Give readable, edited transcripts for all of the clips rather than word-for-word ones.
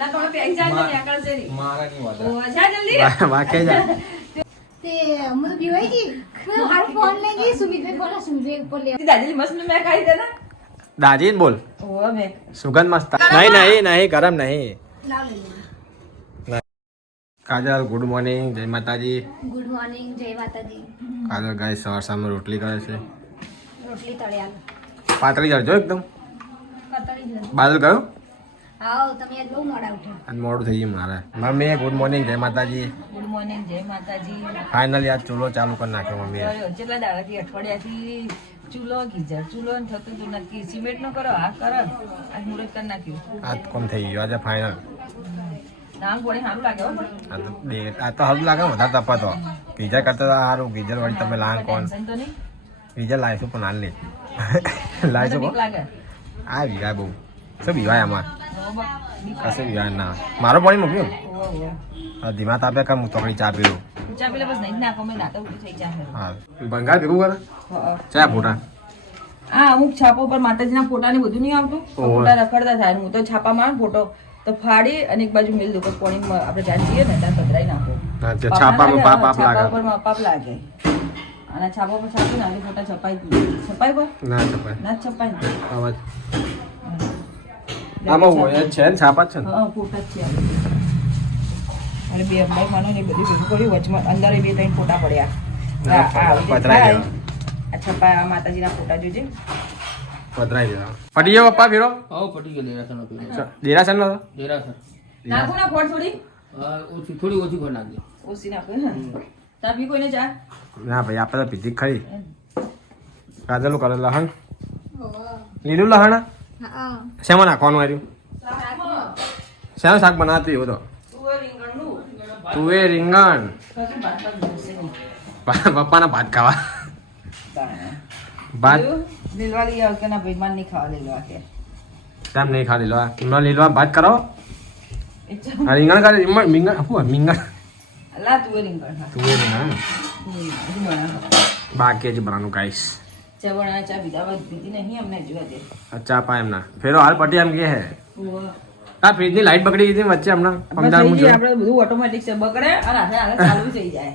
ના તો પેક જાય ને આકળ છે ની મારા ની વાત ઓ જા જલ્દી વાકે જા તે અમર પીવાઈ જી મેં હાર ફોન લે ગઈ સુમિત ને ફોન સુમિત ઉપર લે દાદી મસ્ત મેં ખાઈ દે ના દાદી બોલ ઓ મે સુગંધ મસ્ત નહીં ગરમ નહીં લાવ લે કાજલ ગુડ મોર્નિંગ જય માતાજી ગુડ મોર્નિંગ જય માતાજી કાજલ ગાય સવાર સામે રોટલી કરે છે રોટલી તળ્યા પાતળી જરજો એકદમ કતળી જ બાદલ ગયો આવો તમે આજ બહુ મોડા ઉઠ્યા અને મોડું થઈ ગયું મારે મમ્મી ગુડ મોર્નિંગ જય માતાજી ગુડ મોર્નિંગ જય માતાજી ફાઇનલી આજ ચૂલો ચાલુ કરી નાખ્યો મમ્મીએ કેટલા દાડાથી અઠવાડિયાથી ચૂલો ગીઝર ચૂલો ને થતું તું નક્કી સિમેન્ટ નો કરો આ કરો આજ મુહૂર્ત કરી નાખ્યું આજ કોમ થઈ ગયું આજે ફાઇનલ નામ ગોળી સારું લાગે હો પણ આ તો હદ લાગે વધારે તપાતો ગીઝર કરતા તો સારું ગીઝર વળી તમે લાંગ કોણ ટેન્શન તો નહીં ગીઝર લાવીશું પણ હાલ નહીં લાવીશું બીક લાગે આ વિવાય બહુ શું વિવાય આમાં ઓ બા બીક કશે વિવાય ના મારો પાણી મૂક્યું ઓ ધીમા તાપે કર હું તકડી ચા પીલું ઊંચા પેલા બસ નહીં નાખો મેં નાતો ઉઠી થઈ જાય હા બંગાળ ભેગું કરે હા ચા ફોટા આ અમુક છાપો પર માતાજીના ફોટા ને બધું નહીં આવતું તો ફોટા રખડતા થાય હું તો છાપા માં ફોટો તો ફાડી અને એક બાજુ મેલ દઉં પાણી આપણે જ્યાં જઈએ ને ત્યાં પધરાઈ નાખો છાપામાં પાપ આપ લાગે છાપા પર પાપ લાગે અને છાપા પર છાપી ને આજે ફોટા છપાઈ છપાઈ પર ના છપાય ના છપાઈ ને અવાજ આમાં હોય છે ને છાપા જ છે ને હા ફોટા જ છે અને બે અંબાઈ માનો ને બધું ભેગું કર્યું વચમાં અંદર બે ત્રણ ફોટા પડ્યા પધરાઈ આ છપાયા માતાજીના ફોટા જોજે પધરાઈ દેવા ફટી ગયો પપ્પા ફેરો આવો પટી ગયો દેરાસર નો દેરાસર નો દેરાસર નાખો ના ફોટ થોડી ઓછી થોડી ઓછી કરી નાખજો ઓછી નાખો ને તાપી કોઈને ચા ના ભાઈ આપણે તો પીધી ખરી કાજલું કરે લહણ લીલું લહણ હા શેમાં નાખવાનું આવ્યું શેનું શાક બનાવતું એવું તો તુવેર રીંગણ પપ્પાના ભાત ખાવા ભાત લીલવા લઈ આવ કે ના ભાઈ માન નહીં ખાવા લીલવા કે કેમ નહીં ખા લીલવા એમનો લીલવા ભાત કરો એ ચા આ રીંગણ કરે રીંગણ શું રીંગણ અલા તું રીંગણ હા તુવેર રીંગણ હજી બના બાકી જ બનાવવાનું ગાઈસ ચા બના ચા પીધા બાદ પીધી નહીં અમને જોવા દે અચ્છા પા એમના ફેરો હાલ પટી એમ કે હે ઓહ આ ફ્રીજની લાઈટ બગડી ગઈ હતી વચ્ચે હમણાં પંદર થઈ મિનિટ જાય આપણે બધું ઓટોમેટિક છે બગડે અને હાથે ચાલુ થઈ જાય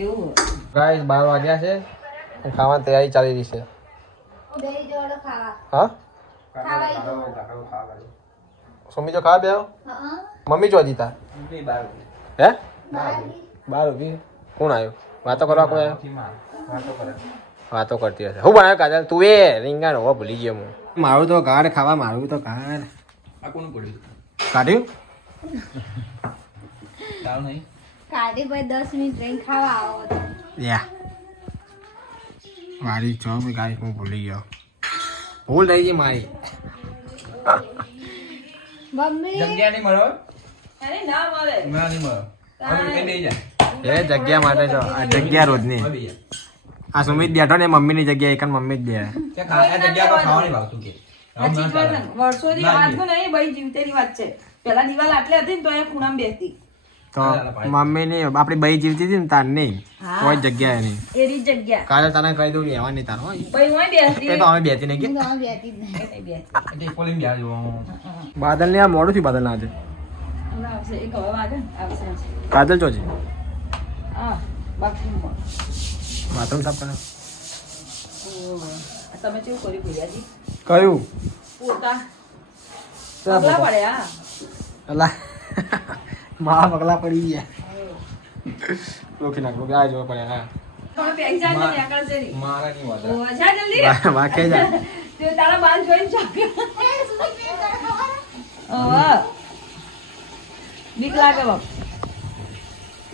એવું ગાઈસ 12 વાગ્યા છે ખાવાની તૈયારી ચાલી રહી છે બે જોડો ખાવા હા ખાવાઈ સુમી જો ખા બે હા મમ્મી જો જીતા હે 12 ઉભી કોણ આવ્યો વાતો કરવા કોઈ આવ્યો વાતો કરતી હશે હું બનાવ્યો કાજલ તું એ રીંગણ હો ભૂલી ગયો હું મારું તો ગાઢ ખાવા મારું તો ગાઢ આ કોનું પડ્યું કાઢ્યું તાવ નહીં કાઢી ભાઈ 10 મિનિટ રહીને ખાવા આવો તો યા મારી ચોપ ગાય હું ભૂલી ગયો ભૂલ થઈ ગઈ મારી મમ્મી જગ્યા નહીં મળો અરે ના મળે ના નહીં મળો હવે કઈ નહીં જાય એ જગ્યા માટે જો આ જગ્યા રોજની આ સુમિત બેઠો ને મમ્મીની જગ્યા એક મમ્મી જ બે કે આ જગ્યા પર ખાવા નહીં ભાવતું કે સાચી જ વાત ને. વર્ષોથી આજનું નહીં ભાઈ જીવતેની વાત છે પેલા દિવાલ આટલે હતી ને તો એ ખૂણામાં બેસતી તો મમ્મી ની આપડી બઈ જીવતી હતી ને તાર નહીં હા. કોઈ જગ્યા નહીં એરી જગ્યા કાલે તને કહી દઉં લેવા નહીં તાર હોય ભાઈ હું બેસતી એ તો અમે બેતી નહીં કે હું તો બેઠી જ નહીં નહીં બેસતી એટલે કોલિંગ ગયા જો બાદલ ને આ મોડું થયું બાદલ ના આજે હમણાં આવશે એક હવે વાગે ને આવશે કાજલ ચોજી હા બાથરૂમમાં બાથરૂમ સાફ કરે ઓહ. આ તમે કેવું કર્યું ભૈયાજી કયું પોતા શા પગલા પોતા? પડ્યા અલા મા પગલા પડી ગયા રોકી નાખ રોકી આ જોવા પડે હા તમે પેક જાય ને આગળ છે નહીં મારા ની વાત ઓહ, જા જલ્દી વાકે જા તે તારા બાલ જોઈને ચાપ્યો એ સુમિત બે તારે ખાવા ઓહ બીક લાગે બાપ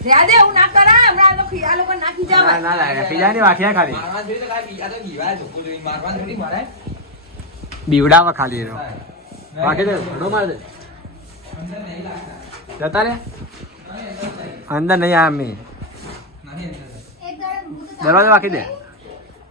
રે દે હું ના કરા હમણાં આ લોકો નાખી ના જાવ ના લાગે પીજા ની વાખ્યા ખાલી મારવા જોઈએ તો કાંઈ બીજા તો બીવાય ચોખ્ખું જોઈને મારવા થોડી મારે બીવડાવા ખાલી એનો વાકે દે ઘણો માર દે અંદર નહીં લાગતા જતા રે અંદર નહીં આ અમે નહીં અંદર એક દાડો હું તો દરવાજો વાકી દે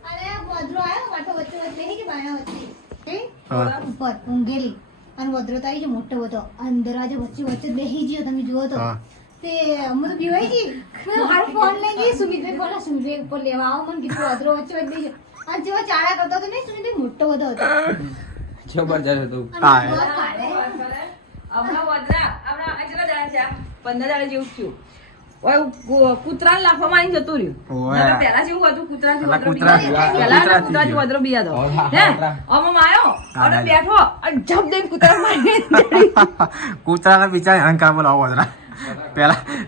અને વદરો આવ્યો માથે વચ્ચે વચ્ચે નહીં કે બાણા વચ્ચે હા ઉપર ઊંઘેલી અને વદરો તો આવી છે મોટો બધો અંદર આજે વચ્ચે વચ્ચે બેસી ગયો તમે જુઓ તો હા તે અમર પીવાઈ જી મેં હાર ફોન લે ગઈ સુમિત ને ફોન સુમિત ઉપર લેવા આવો મને કીધું વદરો વચ્ચે વચ્ચે બેસી ગયો અને જેવો ચાળા કરતો હતો ને સુમિત મોટો બધો હતો જબરજસ્ત હતું અને બહુ કાઢે. હમણાં વધરા હમણાં આ કેટલા દાડા થયા 15 દાડા જેવું થયું કૂતરાને લાફવામાં આવીને જતું રહ્યું ઓય. નકર પહેલા જેવું હતું કૂતરાથી પહેલા વધરો કૂતરા- બિયાતો. કૂતરા- પહેલા કૂતરાથી કૂતરાથી ગયો. વધરો બિયાતો. હા, હે? કૂતરા. આમાં આવ્યો અને હા, બેઠો અને જપ દઈને કૂતરા મારી ચડી. કૂતરાના બિચારા અહંકાર બોલાવો ઓદરા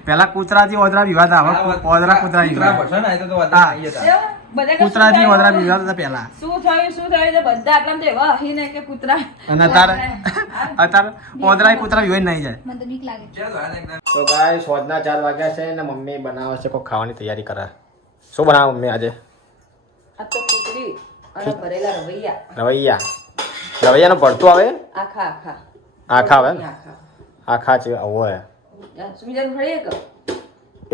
પેલા કૂતરાથી ઓદરા વિવાદ આવે ઓદરા કૂતરા વિવાદ ભસો ને તો હા. વધારે થઈ જતા. એવું? બધા કે શું કૂતરાથી થયું? ઓદરા વિવાદ હતા પેલા શું થયું તો બધા આટલા તો એવા હહીને કે કૂતરા અને અત્યારે ઓદરા કૂતરા વિવાદ નહીં જાય મને તો બીક લાગે ચાલો, હાલ એકદમ. તો ગાય સોજના 4 વાગ્યા છે ને મમ્મી બનાવે છે કોઈ ખાવાની તૈયારી કરે શું બનાવે મમ્મી આજે આ તો ખીચડી અને ભરેલા રવૈયા રવૈયાનું ભરતું આવે આખા આખા આખા આવે ને? આખા આખા છે હોય સુમિજાનું ફળીએ કે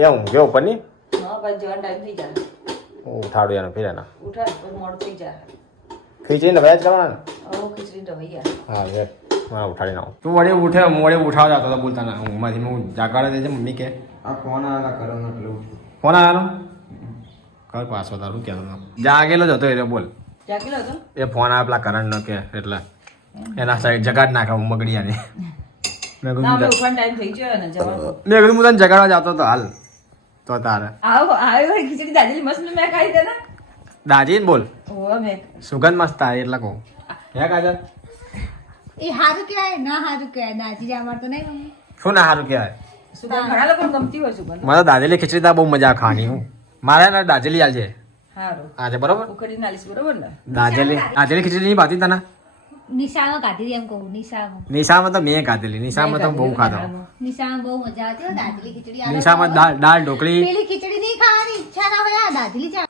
એવું જો ઉપરની હા ભાઈ જવાનો ટાઈમ થઈ જાય ઉઠાડું એનું ફીર એના ઉઠાડ તો મોડું થઈ જાય ખીચડી ને ભેજ કરવાના ને ખીચડી રવૈયા હા વે હા ઉઠાડી નાખું તું વળી ઉઠે મોડે ઉઠાવવા જતો હતો બોલતા ના ઊંઘમાંથી હું જાગાડે દે છે મમ્મી કે આ ફોન આવેલા કરો ને એટલે ઉઠું. ફોન આવ્યો કર પાછો તારું ક્યાં જાગેલો જ હતો એટલે બોલ જાગેલો હતો એ ફોન આવે પેલા કરંટ નો કે એટલે એના સાઈડ જગાડ નાખે હું મગડિયાને મેં ના કીધું હવે ઉઠવાનો ટાઈમ થઈ ગયો ને જવાનો મેં કીધું હું તને જગાડવા જતો હતો હાલ તો તારે આવ્યો ખીચડી દાદી મસ્ત મેં ખાઈ દે ને દાજી બોલ ઓ મેં સુગંધ મસ્ત આવે એટલે કહું હે કાજલ એ હારું કહેવાય ના હારું કહેવાય દાજી અમાર તો નહીં મમ્મી શું ના સારું કહેવાય સુગંધ ઘણા લોકોને ગમતી હોય સુગંધ મને દાજેલી ખીચડી તો બહુ મજા ખાવાની હું મારે ને દાજેલી આલજે સારું આજે બરોબર ઉખડી નાલીશ બરોબર ને દાજેલી ખીચડી નહીં ભાતી તને નિશામાં કાઢી દે એમ કહું નિશામાં નિશામાં તો મેં ખાધેલી નિશામાં તો બહુ ખાધો નિશામાં બહુ મજા આવતી હો દાદલી ખીચડી આ નિશામાં દાળ ઢોકળી પેલી ખીચડી નહીં ખાવાની ઈચ્છા ના હોય આ દાદલી ચા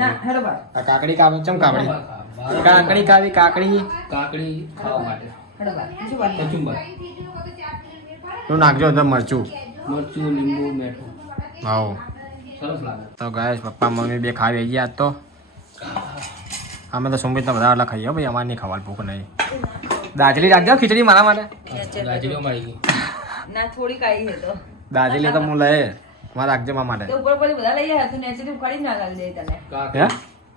ના હેડો બા આ કાકડી ખાવી ચમ કાકડી કાકડી ખાવી કાકડી કાકડી ખાવા માટે હેડો બા બીજું વાત કચુંબર તું નાખજો અંદર મરચું મરચું લીંબુ મીઠું હાઉ સરસ લાગે તો ગાય પપ્પા મમ્મી બે ખાવી ગયા તો અમે તો સુમિત બધા આટલા ખાઈએ ભાઈ અમારે નહીં ખાવા ભૂખ નહીં દાજલી રાખજો ખીચડી મારા માટે ગાજરીઓ મળી ગઈ ના થોડી કાઈ છે તો દાજલી તો હું લઈ મારે રાખજો મારા માટે તો ઉપર પર બધા લઈ આવ્યા તું નેચેથી ઉખાડી ના લાવી દે તને હે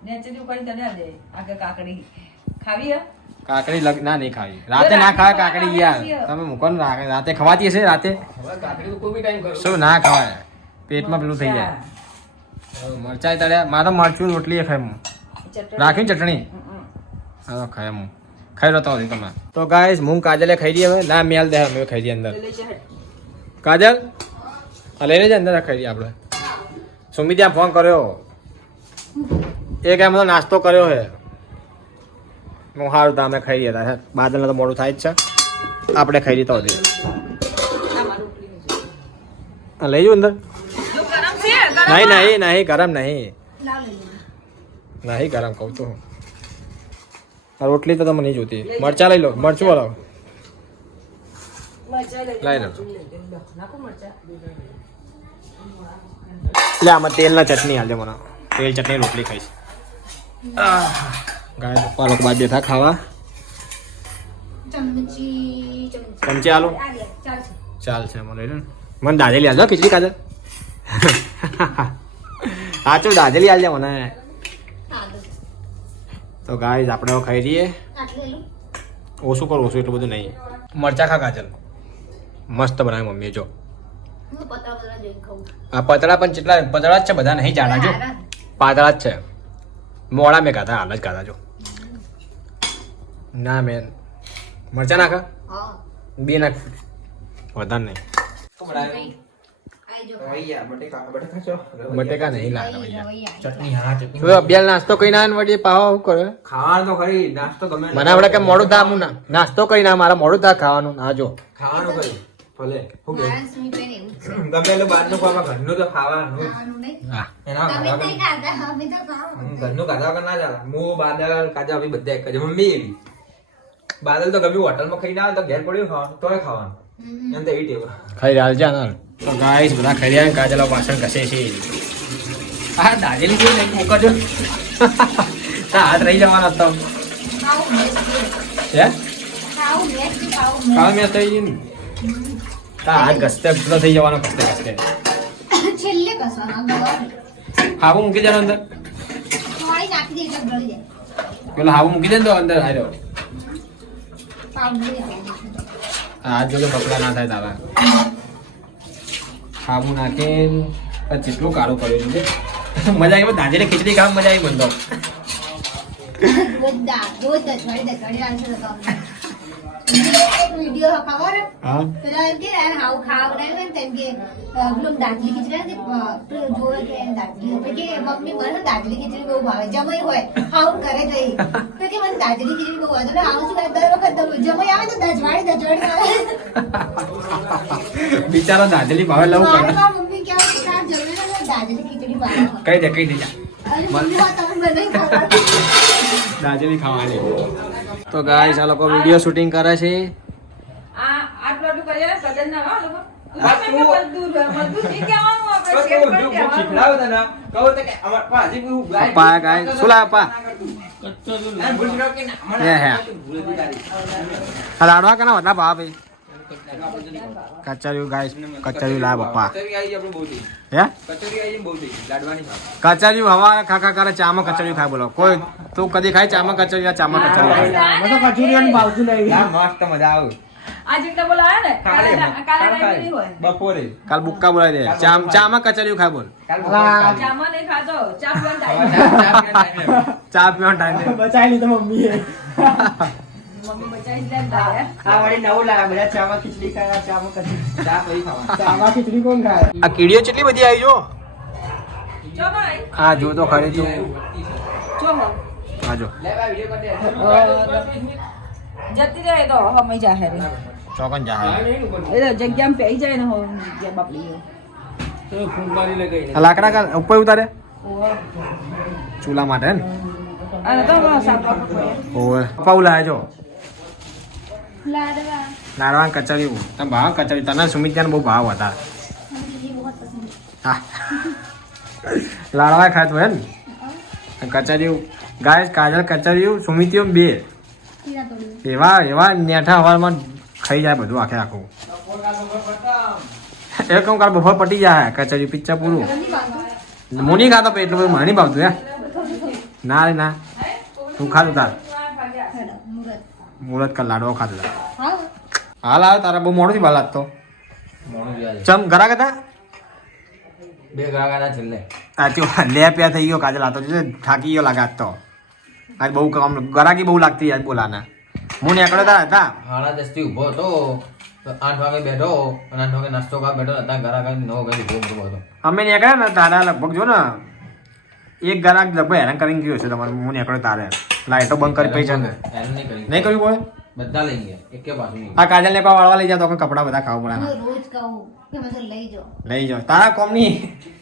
નેચેથી ઉખાડી તને દે આગળ કાકડી ખાવી હે કાકડી ના નહીં ખાવી રાતે ના ખાય કાકડી યાર તમે મૂકો ને રાતે ખવાતી હશે રાતે કાકડી તો કોઈ બી ટાઈમ કરો શું ના ખવાય પેટમાં પેલું થઈ જાય મરચાઈ તળ્યા મારે મરચું રોટલી ખાય હું રાખ્યું ચટણી હા તો ખાય હું ખાઈ રહ્યો હતો તમે તો ગાઈસ હું કાજલે ખાઈ રહી હવે ના મેલ દે અમે ખાઈ રહી અંદર કાજલ હા લઈને જ અંદર ખાઈ રહી આપણે સુમિત ત્યાં ફોન કર્યો એ કે અમે તો નાસ્તો કર્યો હે હું સારું તો અમે ખાઈ રહ્યા હતા બાદલને તો મોડું થાય જ છે આપણે ખાઈ રહ્યા હતી હા લઈ જાઉં અંદર નહીં નહીં નહીં ગરમ નહીં નહીં ગરમ કહું તો હું આ રોટલી તો તમે નહીં જોતી મરચા લઈ લો મરચું બોલો લઈ લો એટલે આમાં તેલના ચટણી હાલજે મને તેલ ચટણી રોટલી ખાઈશ ગાય પપ્પા લોકો બાદ બેઠા ખાવા ચમચી આલો ચાલશે મને લઈ લો મને દાજેલી હાલજો ખીચડી કાજે સાચું દાજેલી હાલજે મને તો ગાઈસ આપણે હવે ખાઈ રહીએ ઓછું કરો ઓછું એટલું બધું નહીં મરચા ખા કાજલ મસ્ત બનાવે મમ્મીએ જો આ પતળા પણ કેટલા પતળા જ છે બધા નહીં જાડા જો પાતળા જ છે મોડા મેં ખાધા હાલ જ ખાધા જો ના મેં મરચા નાખા બે નાખ વધારે નહીં રવૈયા, બટેકા બટેકા છો? બટેકા નહીં લાગે ચટણી હા ચટણી અભ્યાલ નાસ્તો કરીને આવે વળી પાવા શું કરે ખાવાનું તો ખરી નાસ્તો ગમે તે. મને આપણે કે મોડું થા હું નાસ્તો કરીને મારા મોડું થા ખાવાનું ના જો ખાવાનું ખરી ભલે શું કે મારા સુમિતભાઈને એવું જ છે. ગમે એટલું બહારનું ખાવા ઘરનું તો ખાવાનું ખાવાનું નહીં. હા એના તમે ખાવા નહીં ખાતા, અમે તો ખાઓ. ઘરનું ખાધા વગર ના ચાલે હું બાદલ કાજા અમે બધા એક જ મમ્મી એવી બાદલ તો ગમે હોટલમાં ખાઈને આવે તો ઘેર પડ્યું ખાવાનું તોય ખાવાનું એમ તો એવી ટેવ ખાઈ રહ્યા છે ને તો ગાઈસ બધા ખાઈ રહ્યા કાજલ પાછળ કસે છે હા દાજેલી જેવું નહીં મૂકજો હાથ રહી જવાનો હતો ખાવું મેચ છે. હે ખાવું મેચ છે, ખાવું મેચ. કામ મેં થઈ ગયું ને હાથ ઘસતે પેલો થઈ જવાનો ઘસતે ઘસતે છેલ્લે કસવાનો ગળો. હાવું મૂકી દેવાનો અંદર પાણી નાખી દે એટલે ગળી જાય. પેલો હાવું મૂકી દે ને તો અંદર આવી રહ્યો પાવડર નહીં આવે. આ જો કે બકલા ના થાય તારા ખાવું નાખીને જેટલું કાળું કર્યું છે મજા આવી દાંજેલી ખીચડી ખાવા મજા આવી બંધો રોજ દસવાડી આવશે તો એક વિડિયો ખબર હા પેલા એમ કે યાર હાવ ખાવા બનાવ્યું ને તેમ કે પેલું દાજલી ખીચડી જોવે કે દાજલી કે મમ્મી મને દાજલી ખીચડી બહુ ભાવે જમાઈ હોય હાવ કરે જઈ તો કે મને દાજલી ખીચડી બહુ ભાવે તો હાવ શું કરે દર વખત જમાઈ આવે તો દજવાડી આવે બિચારો દાંજેલી ભાવે લઉં કરે મારા મમ્મી કેવું કે આ જમે ને દાજલી ખીચડી ભાવે કહી દે જા અરે મમ્મી આ તમે બનાવી ખાવા દાંજેલી ખાવાની તો ગાઈસ આ લોકો વિડિયો શૂટિંગ કરે છે આ આટલું આટલું કરીએ ને કદર ના હો લોકો આ બધું નહીં કહેવાનું આપણે તો શેર તું કરી જો કહેવાનું. શીખડાવો તને કહો તો કે અમાર પા હજી કોઈ ગાય પપ્પા ગાય શું લાવ્યા પપ્પા? કચ્ચો જો ના ભૂલ ન કે ના મને હે, હે. ભૂલ હતી તારી આ લાડવા કના વધલા ભાવ ભાઈ કચરિયું ગાઈસ કચરિયું લાવ પપ્પા કચોરી આવી આપણે બહુ થઈ હે કચોરી આવી બહુ થઈ લાડવાની ખાવ કચરિયું હવા ખાખા કરે ચામાં કચરિયું ખાય બોલો કોઈ તું કદી ખાય ચામાં કચરિયું ચામાં કચરિયું ખાય યાર મસ્ત મજા આવે આ જેટલા બોલાયા ને કાલે કાલે ટાઈમ નહીં હોય બપોરે કાલ બુક્કા બોલાવી દે ચામાં કચરિયું ખાય બોલ કાલ ચામાં નહીં ખાતો ચા પીવાનો time. ચા પીવાનો ટાઈમ બચાવી લીધો મમ્મીએ મમ્મી બચાવી જ લે ને તારે. આ વળી નવું લાવ્યા બધા ચામાં ખીચડી ખાયા ચામાં કચરી ચા પછી ખાવા ચામાં ખીચડી કોણ ખાય આ કીડીઓ કેટલી બધી આવી જો ચો ભાઈ હા જો તો ખરી તું ચો હો. હા જો લે ભાઈ વિડિયો કરી દે જતી રહે તો હમઈ જાહે રે ચોકન જા એટલે જગ્યામાં પેઈ જાય ને હો જગ્યા બાપડી તો ફૂલ મારી લગાઈ આ લાકડા કાલ ઉપર ઉતારે ઓહો ચૂલા માટે હે ને અને તો સાપા પડે ઓવે પપ્પા ઉલાય જો લાડવા લાડવા કચરિયું તને ભાવ કચરિયું તને સુમિત્યાને બહુ ભાવ હતા मुझे बहुत पसंद है હા લાડવા ખાતો હે ને કચરિયું ગાય કાજલ કચરિયું સુમિત્યું બે कीड़ा तोड़िए એવા એવા નેઠા હવારમાં ખાઈ જાય બધું આખે આખું એક કાલ બફોર પટી જાય કચરિયું પિક્ચર પૂરું नहीं बांधो હું નહીં ખાતો પણ એટલું બધું મને નહીં ભાવતું હે ના રે ના તું ખાતું તાર हेलो मुरत મુહૂર્ત કર લાડવો ખાતો તાર हाँ હાલ આવે તારા બહુ મોડું થી ભાલ લાગતો મોણું જોયા ચમ ઘરા હતા બે ગાગાના છેલ્લે સાચું લે પ્યા થઈ ગયો કાજલ આતો છે થાકી ગયો લાગે આજ તો આજ બહુ કામ ગરાકી બહુ લાગતી આજ બોલાના હું નીકળ્યો તા હતા 10:30 થી ઊભો હતો તો 8 વાગે બેઠો અને 8 વાગે નાસ્તો કરવા બેઠો હતા ઘરા કરીને 9 વાગે ઊભો હતો અમે નીકળ્યા ને તારા લગભગ જો ને એક ગરાક લગભગ હેરાન કરીને ગયો છે તમારે હું નીકળ્યો તારે લાઈટો બંધ કરી પૈસા ને હેરાન નહીં કરી નહીં કર્યું કોઈ બધા લઈ ગયા એકે પાછું નહીં આ કાજલ ને વાળવા લઈ જાવ તો કપડા બધા ખાવા પડે मैं रोज कहूँ कि मैं तो ले जाओ લઈ જાઓ તારા કોમ ની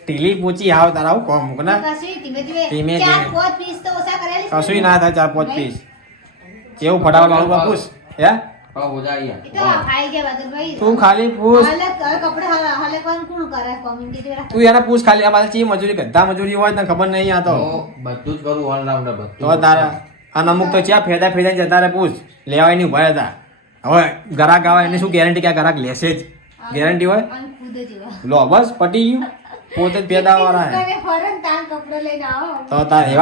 ઢીલી પૂછી આવ તારા આવું કોમ મૂક ના कसी धीमे धीमे धीमे चार धीमे। 5 पीस तो ओसा करेली કશું ના થાય 4-5 પીસ કેવું ફટાફટ વાળું બાપુસ હે હવે હો જાય तो खाई के बाद भाई તું ખાલી પૂછ हाले कपड़े हाले कौन कौन करे कमेंट की तेरा તું એને પૂછ ખાલી આ પાસે ચી મજૂરી ગધા મજૂરી હોય તને ખબર નહીં આ તો બધું જ કરું ઓલરાઉન્ડર બધું તો તારા આ અમુક તો ચા ફેદા ફેદા જતા રે પૂછ લેવાય નહીં ઉભા હતા હવે ગરાક આવે એની શું ગેરંટી કે આ ગરાક લેશે જ ગેરંટી હોય अन खुद जीवा લો બસ પટી ગયું પોતે જ પેદા વાળા હે करे फौरन तान कपड़े लेने आओ તો તાર એવા